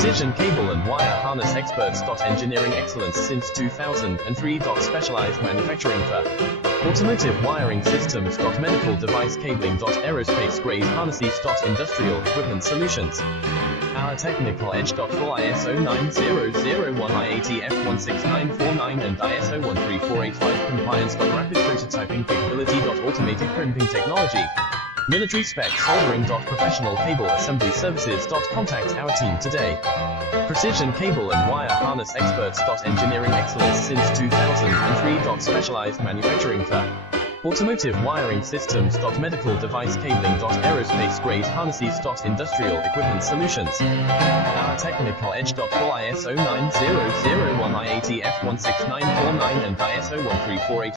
Precision cable and wire harness experts. Engineering excellence since 2003. Specialized manufacturing for automotive wiring systems. Medical device cabling. Aerospace grade harnesses. Industrial equipment solutions. Our technical edge. Full ISO 9001, IATF 16949 and ISO 13485 compliance. Rapid prototyping capability. Automated crimping technology. Military spec soldering. Professional cable assembly services. Contact our team today. Precision cable and wire harness experts. Engineering excellence since 2003. Specialized manufacturing for automotive wiring systems. Medical device cabling. Aerospace grade harnesses. Industrial equipment solutions. Our technical edge. Full ISO 9001, IATF 16949 and ISO 13485